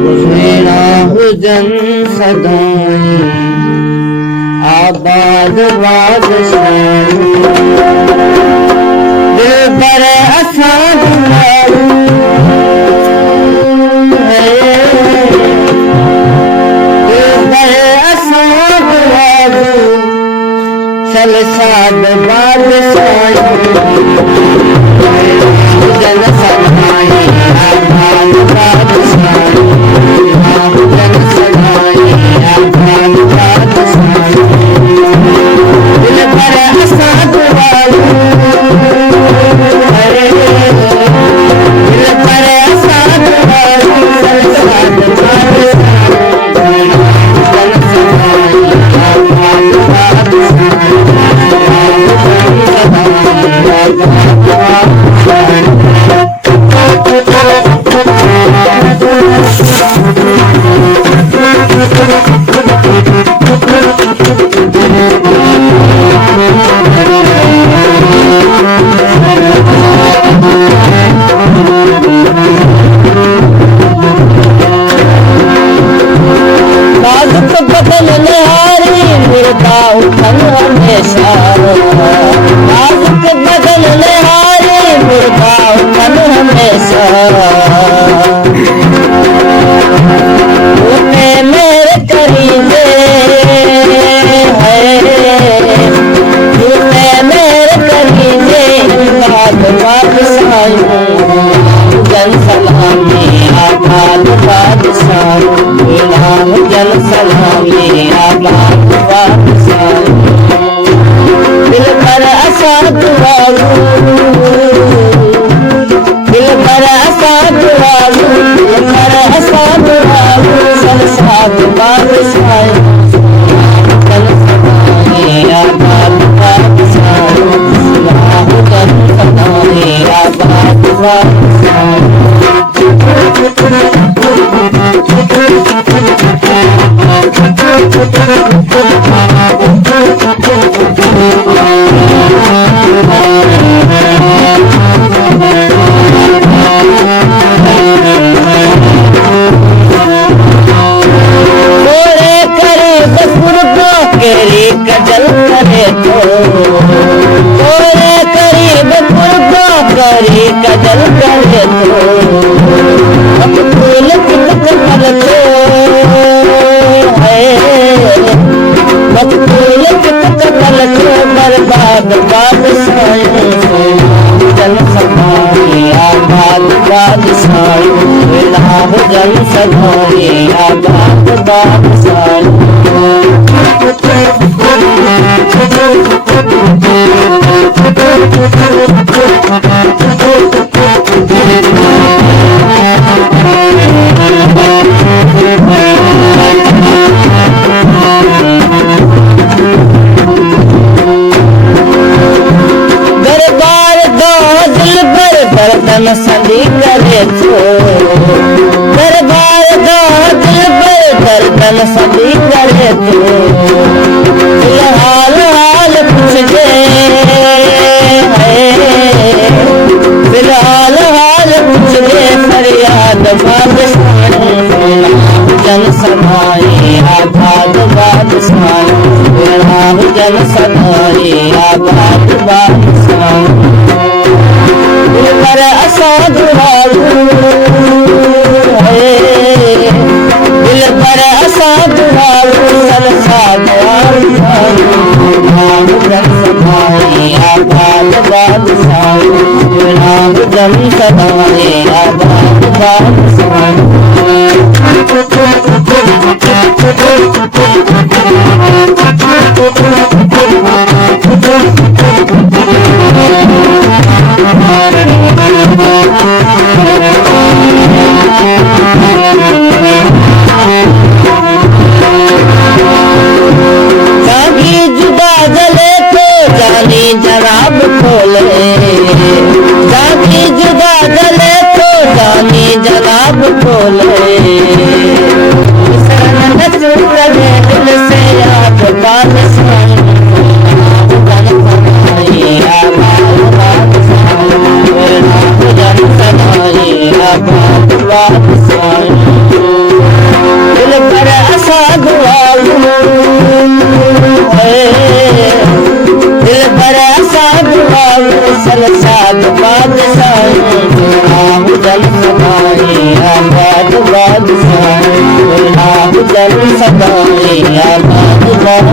मेरा हुजन सदाई आबाद बादशाह दिल पर असाद चल साद बादशाह जन सदाई आबाद बादशाह जन सदाई आबाद बादशाह दिल पर असाद दिल पर असाद चल साद बादशाह जन सदाई आबाद बादशाह जन सलामी आबाद बादशाह जन सलामी आबाद बादशाह दिल पर असाद दिल पर असाद दिल पर असाद सल साद बादशाह जन सलामी आबाद बादशाह जन सलामी आबाद बादशाह कजल करे तो करीब पुरबा करी कजल करे तो फूल कमल तो है फूल कमल तो बर्बाद बादशाह जन सदाई आबाद बादशाह जन सदाई आबाद बादशाह दरबार दो दिल पर दर्दन सदी करे तो दरबार दो दिल पर दर्दन सदी करे तो फिलहाल हाल पूछ जे फिलहाल हाल पूछ जे फरियाद बादशाह जन सदाई आबाद बादशाह जन सदाई आबाद बादशाह दिल पर असाद दिल पर असाद सल साद जन सदाई आबाद बादशाह जन सदाई आबाद बादशाह जागी जुदा जले तो जानी जनाब खोले जागी जुदा जले तो जानी जनाब खोले दिल से याद बादशाह जन सदाई आबाद बादशाह मिलन सदा रे आबाद बात